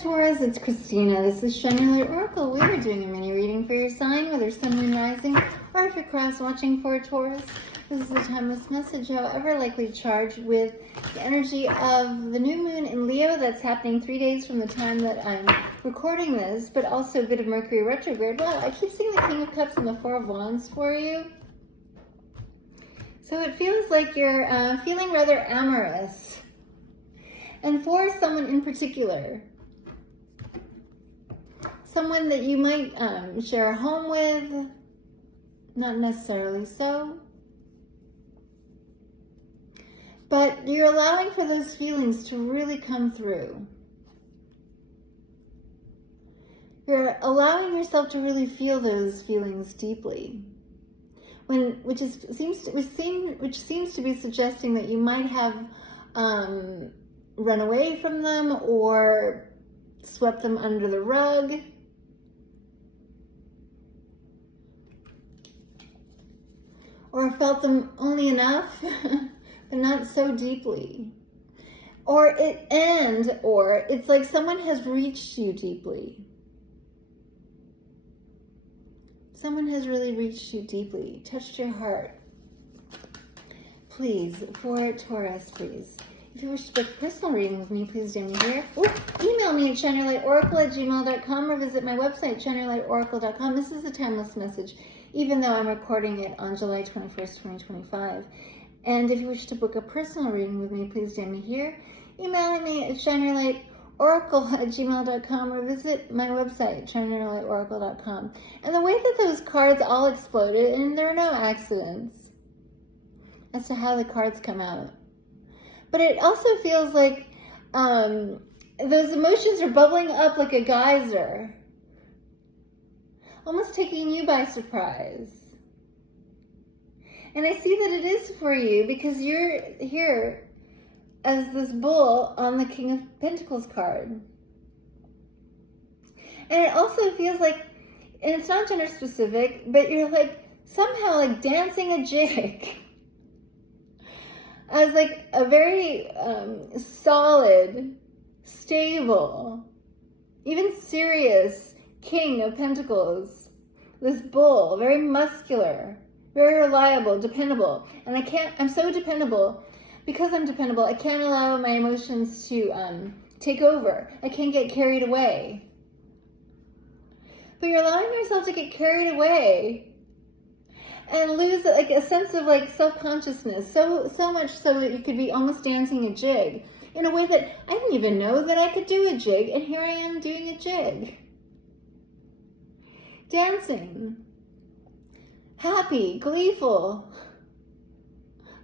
Taurus, it's Christina. This is Shine Your Light Oracle. We are doing a mini reading for your sign, whether sun, moon, rising, or if you're cross-watching for Taurus. This is a timeless message, however likely charged with the energy of the new moon in Leo that's happening 3 days from the time that I'm recording this, but also a bit of Mercury retrograde. Wow, I keep seeing the King of Cups and the Four of Wands for you. So it feels like you're feeling rather amorous. And for someone in particular, someone that you might share a home with, not necessarily so, but you're allowing for those feelings to really come through. You're allowing yourself to really feel those feelings deeply, which seems to be suggesting that you might have run away from them or swept them under the rug. Or felt them only enough, but not so deeply. Or it's like someone has reached you deeply. Someone has really reached you deeply, touched your heart. Please, for Taurus, please. If you wish to book a personal reading with me, please do me here. Ooh, email me at shineyourlightoracle@gmail.com or visit my website, shineyourlightoracle.com. This is a timeless message, even though I'm recording it on July 21st, 2025. And if you wish to book a personal reading with me, please do me here. Email me at shineyourlightoracle@gmail.com or visit my website, shineyourlightoracle.com. And the way that those cards all exploded, and there are no accidents as to how the cards come out. But it also feels like those emotions are bubbling up like a geyser, almost taking you by surprise. And I see that it is for you because you're here as this bull on the King of Pentacles card. And it also feels like, and it's not gender specific, but you're like somehow like dancing a jig as like a very solid, stable, even serious King of Pentacles. This bull, very muscular, very reliable, dependable. And I'm so dependable. Because I'm dependable, I can't allow my emotions to take over. I can't get carried away. But you're allowing yourself to get carried away and lose like a sense of like self-consciousness, so much so that you could be almost dancing a jig in a way that I didn't even know that I could do a jig, and here I am doing a jig. Dancing. Happy, gleeful,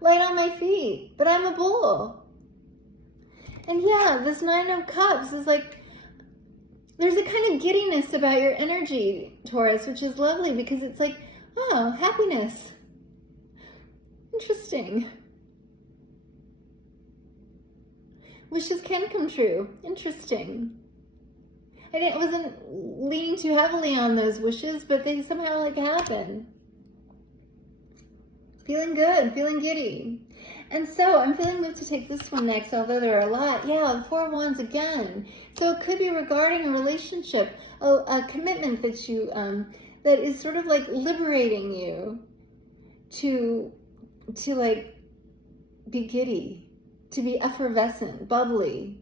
light on my feet, but I'm a bull. And yeah, this Nine of Cups is like, there's a kind of giddiness about your energy, Taurus, which is lovely because it's like, oh, happiness. Interesting. Wishes can come true. Interesting. I wasn't leaning too heavily on those wishes, but they somehow like happen. Feeling good, feeling giddy. And so I'm feeling moved to take this one next, although there are a lot. Yeah, the Four of Wands again. So it could be regarding a relationship, a commitment that you, that is sort of like liberating you to like be giddy, to be effervescent, bubbly.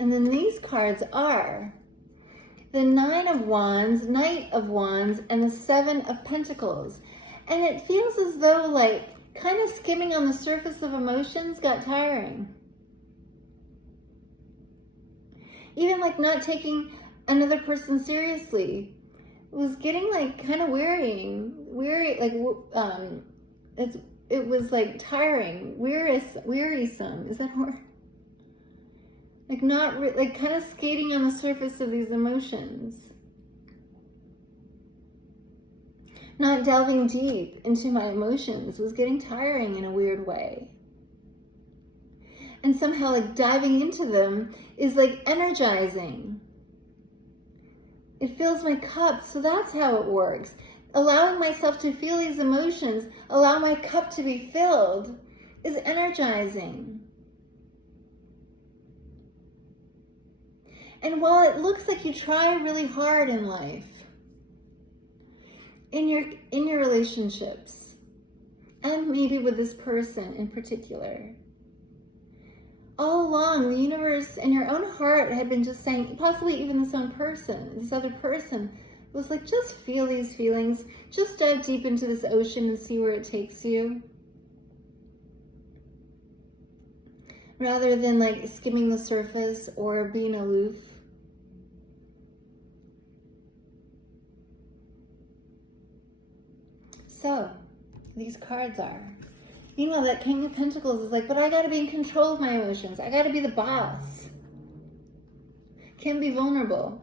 And then these cards are the Nine of Wands, Knight of Wands, and the Seven of Pentacles. And it feels as though like kind of skimming on the surface of emotions got tiring. Even like not taking another person seriously was getting like kind of wearying. It was like tiring, wearisome. Is that a word? Like like kind of skating on the surface of these emotions. Not delving deep into my emotions was getting tiring in a weird way. And somehow like diving into them is like energizing. It fills my cup, so that's how it works. Allowing myself to feel these emotions, allow my cup to be filled, is energizing. And while it looks like you try really hard in life, in your relationships, and maybe with this person in particular, all along the universe and your own heart had been just saying, possibly even this other person was like, just feel these feelings, just dive deep into this ocean and see where it takes you. Rather than like skimming the surface or being aloof. So, these cards are, you know, that King of Pentacles is like, but I gotta be in control of my emotions. I gotta be the boss. Can't be vulnerable.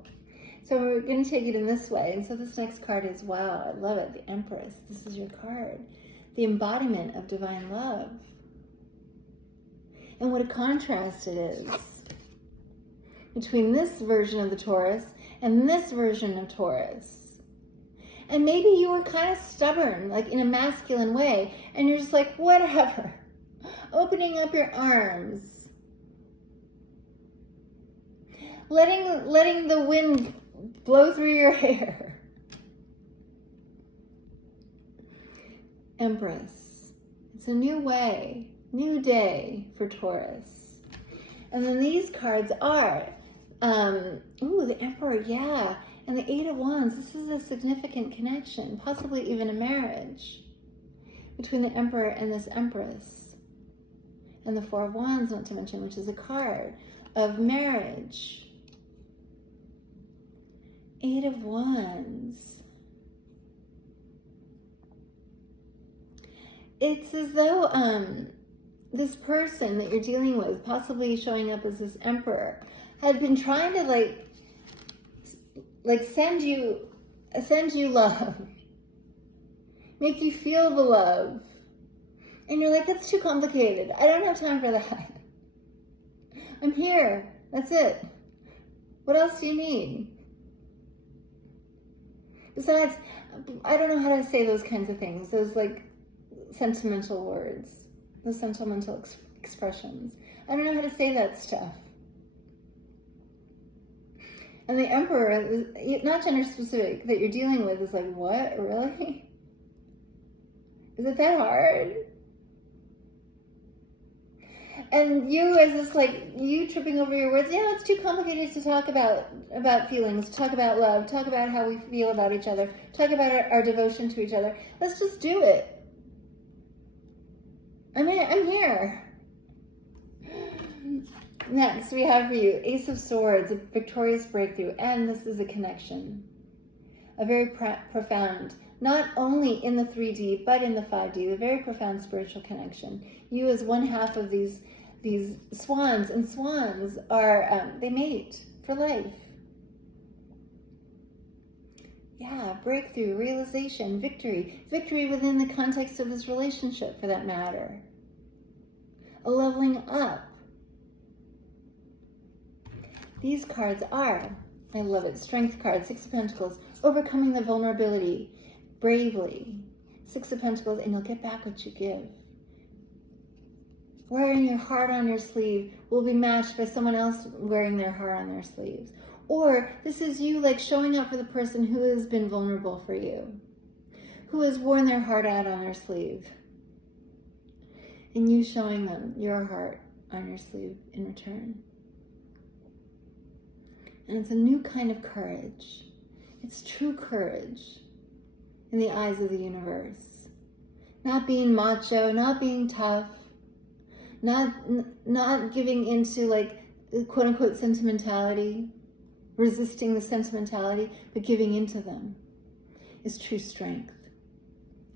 So we're gonna take it in this way. And so this next card is, wow, I love it, the Empress. This is your card. The embodiment of divine love. And what a contrast it is between this version of the Taurus and this version of Taurus. And maybe you were kind of stubborn, like in a masculine way, and you're just like, whatever. Opening up your arms. Letting the wind blow through your hair. Empress. It's a new way, new day for Taurus. And then these cards are, the Emperor, yeah. And the Eight of Wands, this is a significant connection, possibly even a marriage between the Emperor and this Empress. And the Four of Wands, not to mention, which is a card of marriage. Eight of Wands. It's as though this person that you're dealing with, possibly showing up as this Emperor, had been trying to send you love, make you feel the love, and you're like, that's too complicated. I don't have time for that. I'm here. That's it. What else do you need? Besides, I don't know how to say those kinds of things. Those like sentimental words, those sentimental expressions. I don't know how to say that stuff. And the Emperor, not gender specific, that you're dealing with is like, what? Really? Is it that hard? And you as this like, you tripping over your words, yeah, it's too complicated to talk about feelings, talk about love, talk about how we feel about each other, talk about our devotion to each other. Let's just do it. I'm here. Next, we have for you Ace of Swords, a victorious breakthrough, and this is a connection, a very profound, not only in the 3D, but in the 5D, a very profound spiritual connection. You as one half of these swans, and swans are, they mate for life. Yeah, breakthrough, realization, victory within the context of this relationship, for that matter. A leveling up. These cards are, I love it, Strength card, Six of Pentacles, overcoming the vulnerability, bravely. Six of Pentacles, and you'll get back what you give. Wearing your heart on your sleeve will be matched by someone else wearing their heart on their sleeves. Or this is you like showing up for the person who has been vulnerable for you, who has worn their heart out on their sleeve. And you showing them your heart on your sleeve in return. And it's a new kind of courage. It's true courage in the eyes of the universe. Not being macho, not being tough, not giving into like quote unquote sentimentality, resisting the sentimentality, but giving into them is true strength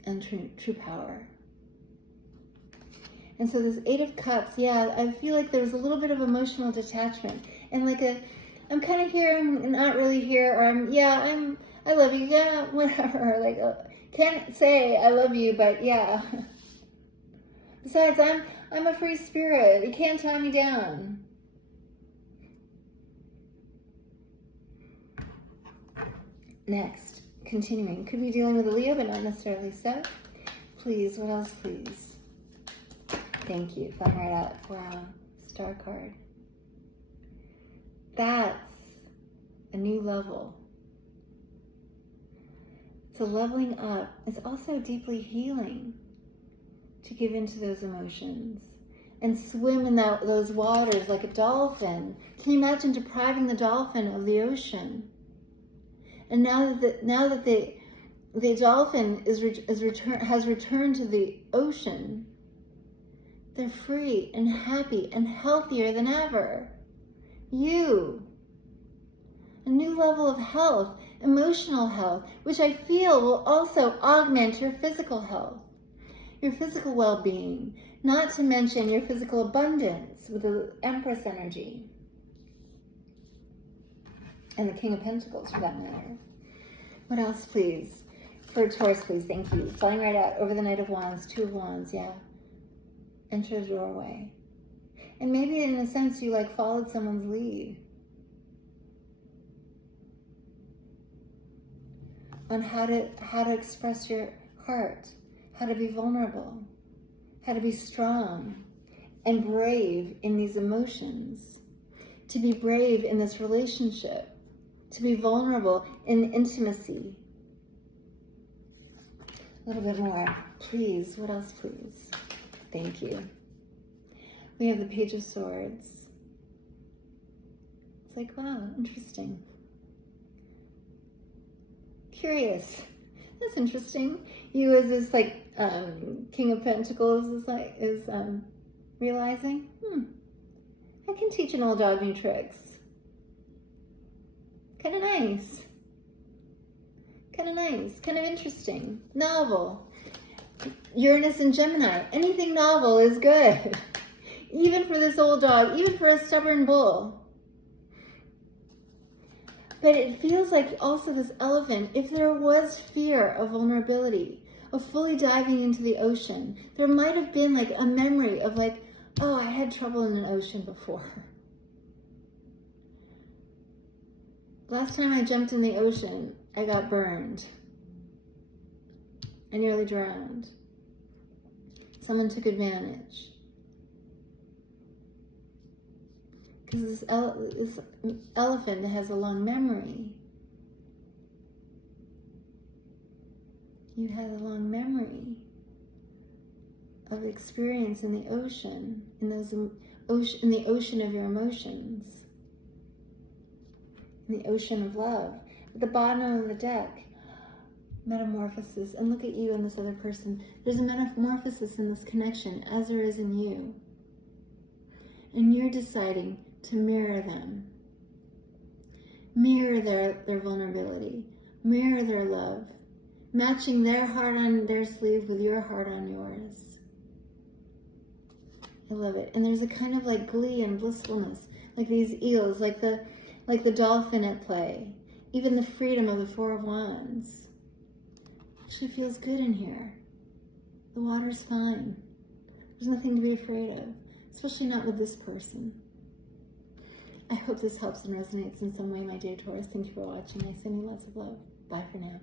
and true power. And so this Eight of Cups, yeah, I feel like there was a little bit of emotional detachment and like I'm kind of here, I'm not really here, or I love you, yeah, whatever. Like, can't say I love you, but yeah. Besides, I'm a free spirit. You can't tie me down. Next, continuing. Could be dealing with a Leo, but not necessarily so. Please, what else, please? Thank you. Flying right out. Wow. Star card. That's a new level. It's a leveling up. It's also deeply healing to give into those emotions and swim in those waters like a dolphin. Can you imagine depriving the dolphin of the ocean? And now that the dolphin has returned to the ocean, they're free and happy and healthier than ever. A new level of health, emotional health, which I feel will also augment your physical health, your physical well-being, not to mention your physical abundance with the Empress energy. And the King of Pentacles, for that matter. What else, please? For Taurus, please. Thank you. Flying right out over the Knight of Wands, Two of Wands, yeah. Enter the doorway. And maybe in a sense you like followed someone's lead on how to express your heart, how to be vulnerable, how to be strong and brave in these emotions, to be brave in this relationship, to be vulnerable in intimacy. A little bit more, please. What else, please? Thank you. We have the Page of Swords. It's like, wow, interesting. Curious. That's interesting. You as this like King of Pentacles is realizing, I can teach an old dog new tricks. Kind of nice. Kind of nice. Kind of interesting. Novel. Uranus and Gemini. Anything novel is good. Even for this old dog, even for a stubborn bull. But it feels like also this elephant, if there was fear of vulnerability, of fully diving into the ocean, there might have been like a memory of like, oh, I had trouble in an ocean before. Last time I jumped in the ocean, I got burned. I nearly drowned. Someone took advantage. Because this elephant has a long memory. You had a long memory of experience in the ocean, in the ocean of your emotions, in the ocean of love. At the bottom of the deck, metamorphosis. And look at you and this other person. There's a metamorphosis in this connection, as there is in you. And you're deciding to mirror them. Mirror their vulnerability. Mirror their love. Matching their heart on their sleeve with your heart on yours. I love it. And there's a kind of like glee and blissfulness, like these eels, like the dolphin at play. Even the freedom of the Four of Wands. Actually feels good in here. The water's fine. There's nothing to be afraid of, especially not with this person. I hope this helps and resonates in some way, my dear Taurus. Thank you for watching. I send you lots of love. Bye for now.